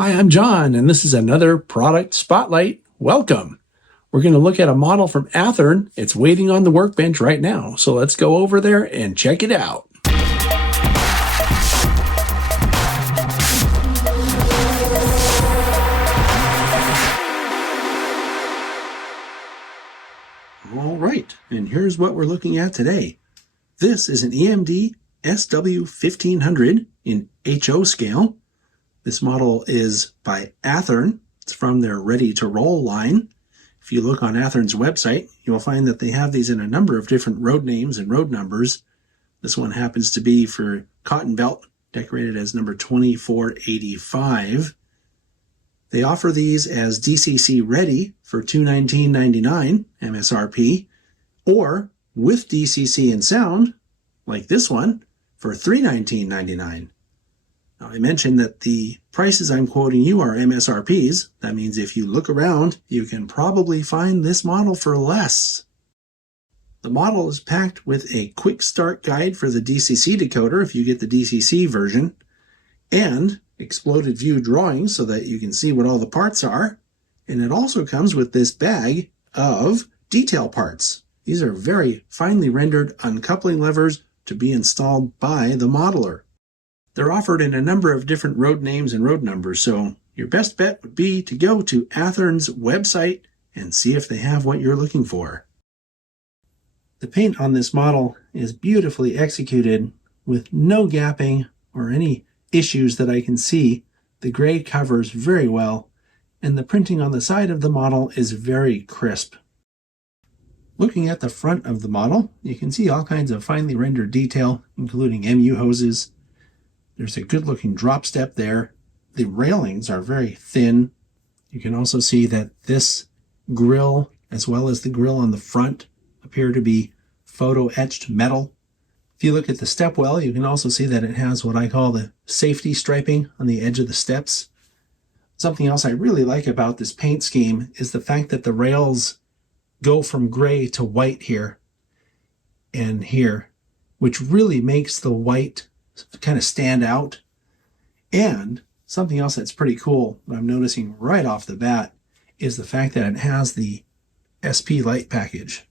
Hi, I'm John, and this is another product spotlight. Welcome. We're going to look at a model from Athearn. It's waiting on the workbench right now, so let's go over there and check it out. All right, and here's what we're looking at today. This is an EMD SW1500 in HO scale. This model is by Athearn. It's from their Ready to Roll line. If you look on Athearn's website, you'll find that they have these in a number of different road names and road numbers. This one happens to be for cotton belt, decorated as number 2485. They offer these as DCC ready for $219.99 MSRP, or with DCC and sound, like this one, for $319.99. Now, I mentioned that the prices I'm quoting you are MSRPs. That means if you look around, you can probably find this model for less. The model is packed with a quick start guide for the DCC decoder if you get the DCC version, and exploded view drawings so that you can see what all the parts are. And it also comes with this bag of detail parts. These are very finely rendered uncoupling levers to be installed by the modeler. They're offered in a number of different road names and road numbers, so your best bet would be to go to Athearn's website and see if they have what you're looking for. The paint on this model is beautifully executed with no gapping or any issues that I can see. The gray covers very well, and the printing on the side of the model is very crisp. Looking at the front of the model, you can see all kinds of finely rendered detail, including MU hoses. There's a good looking drop step there. The railings are very thin. You can also see that this grille, as well as the grille on the front, appear to be photo etched metal. If you look at the step well, you can also see that it has what I call the safety striping on the edge of the steps. Something else I really like about this paint scheme is the fact that the rails go from gray to white here and here, which really makes the white kind of stand out. And something else that's pretty cool that I'm noticing right off the bat is the fact that it has the SP light package.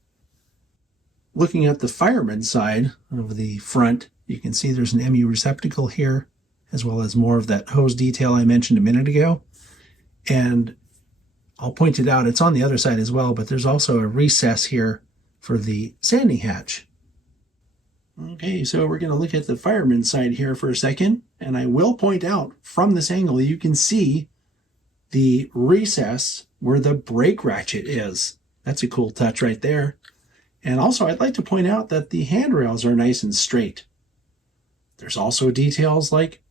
Looking at the fireman side of the front, you can see there's an MU receptacle here, as well as more of that hose detail I mentioned a minute ago. And I'll point it out, it's on the other side as well, but there's also a recess here for the sanding hatch. Okay, so we're going to look at the fireman side here for a second, and I will point out from this angle you can see the recess where the brake ratchet is. That's a cool touch right there. And also I'd like to point out that the handrails are nice and straight. There's also details like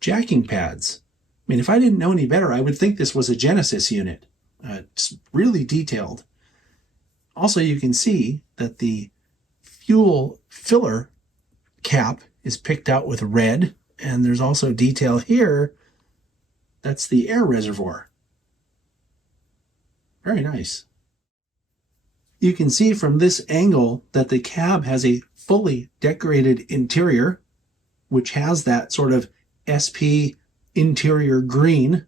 jacking pads. I mean, if I didn't know any better, I would think this was a Genesis unit. It's really detailed. Also, you can see that the fuel filler cap is picked out with red, and there's also detail here. That's the air reservoir. Very nice. You can see from this angle that the cab has a fully decorated interior, which has that sort of SP interior green.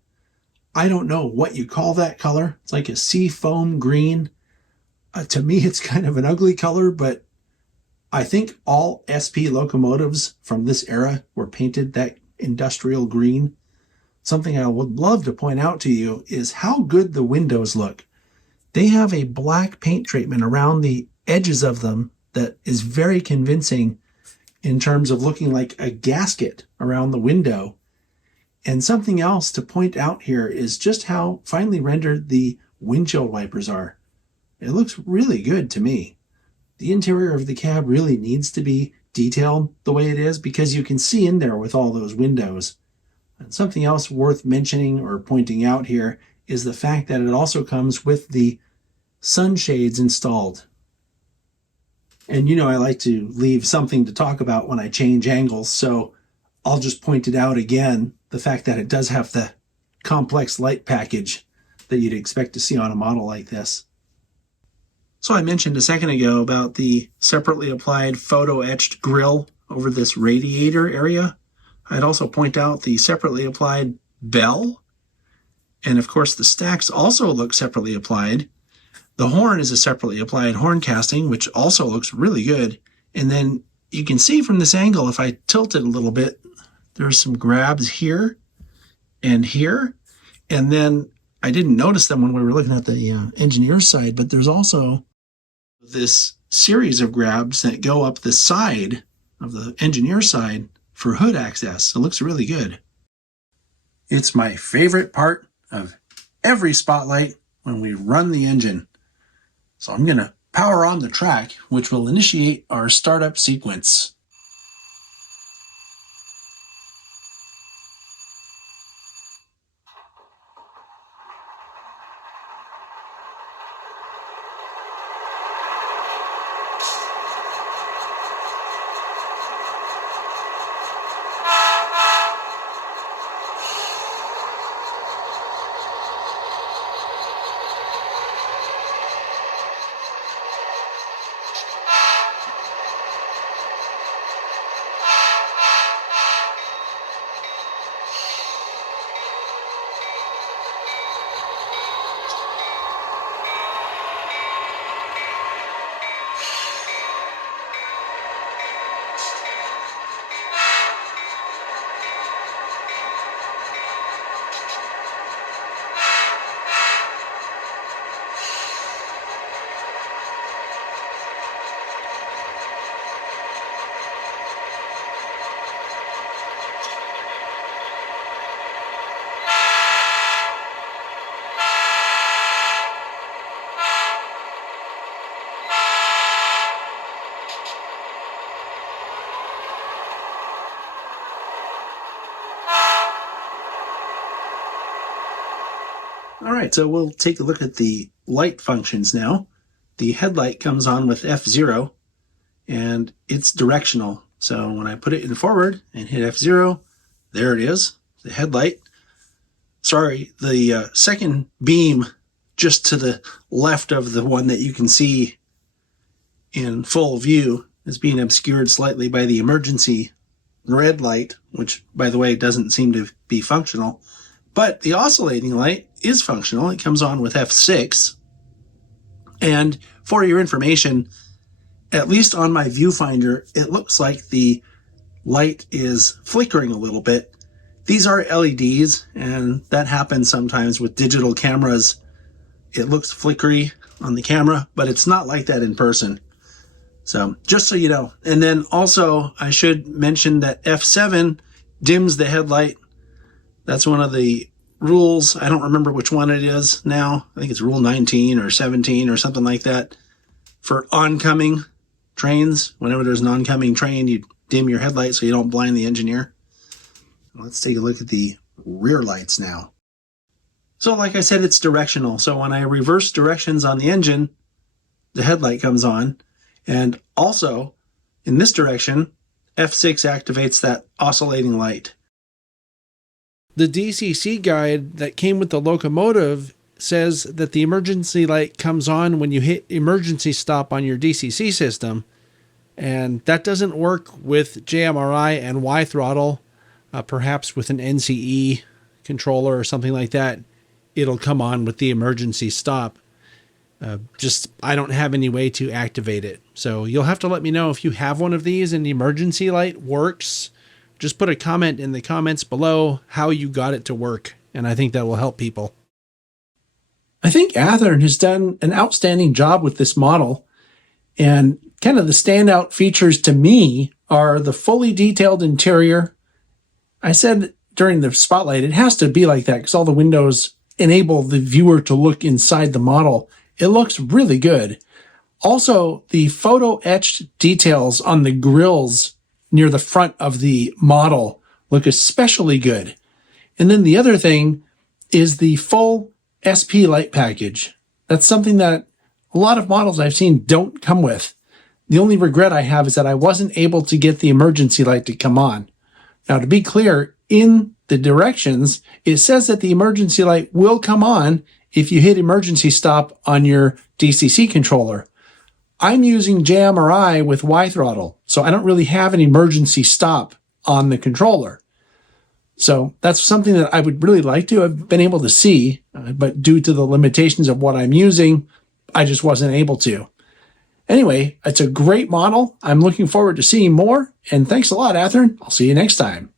I don't know what you call that color. It's like a sea foam green. To me, it's kind of an ugly color, but I think all SP locomotives from this era were painted that industrial green. Something I would love to point out to you is how good the windows look. They have a black paint treatment around the edges of them that is very convincing in terms of looking like a gasket around the window. And something else to point out here is just how finely rendered the windshield wipers are. It looks really good to me. The interior of the cab really needs to be detailed the way it is because you can see in there with all those windows. And something else worth mentioning or pointing out here is the fact that it also comes with the sunshades installed. And you know I like to leave something to talk about when I change angles, so I'll just point it out again, the fact that it does have the complex light package that you'd expect to see on a model like this. So I mentioned a second ago about the separately applied photo etched grille over this radiator area. I'd also point out the separately applied bell And of course, the stacks also look separately applied. The horn is a separately applied horn casting, which also looks really good. And then you can see from this angle, if I tilt it a little bit, there's some grabs here and here. And then I didn't notice them when we were looking at the engineer's side, but there's also this series of grabs that go up the side of the engineer side for hood access. It looks really good. It's my favorite part of every spotlight when we run the engine. So I'm going to power on the track, which will initiate our startup sequence. All right, so we'll take a look at the light functions now. The headlight comes on with F0, and it's directional. So when I put it in forward and hit F0, there it is, the headlight. Sorry, the second beam just to the left of the one that you can see in full view is being obscured slightly by the emergency red light, which, by the way, doesn't seem to be functional. But the oscillating light is functional. It comes on with F6. And for your information, at least on my viewfinder, it looks like the light is flickering a little bit. These are LEDs, and that happens sometimes with digital cameras. It looks flickery on the camera, but it's not like that in person. So just so you know. And then also, I should mention that F7 dims the headlight. That's one of the rules. I don't remember which one it is now. I think it's rule 19 or 17 or something like that. For oncoming trains, whenever there's an oncoming train, you dim your headlight so you don't blind the engineer. Let's take a look at the rear lights now. So like I said, it's directional. So when I reverse directions on the engine, the headlight comes on. And also, in this direction, F6 activates that oscillating light. The DCC guide that came with the locomotive says that the emergency light comes on when you hit emergency stop on your DCC system. And that doesn't work with JMRI and Y throttle. Perhaps with an NCE controller or something like that, it'll come on with the emergency stop. I don't have any way to activate it. So you'll have to let me know if you have one of these and the emergency light works. Just put a comment in the comments below how you got it to work, and I think that will help people. I think Athearn has done an outstanding job with this model, and kind of the standout features to me are the fully detailed interior. I said during the spotlight, it has to be like that because all the windows enable the viewer to look inside the model. It looks really good. Also, the photo etched details on the grills near the front of the model look especially good. And then the other thing is the full SP light package. That's something that a lot of models I've seen don't come with. The only regret I have is that I wasn't able to get the emergency light to come on. Now, to be clear, in the directions, it says that the emergency light will come on if you hit emergency stop on your DCC controller. I'm using JMRI with Y throttle, so I don't really have an emergency stop on the controller. So that's something that I would really like to have been able to see, but due to the limitations of what I'm using, I just wasn't able to. Anyway, it's a great model. I'm looking forward to seeing more, and thanks a lot, Athearn. I'll see you next time.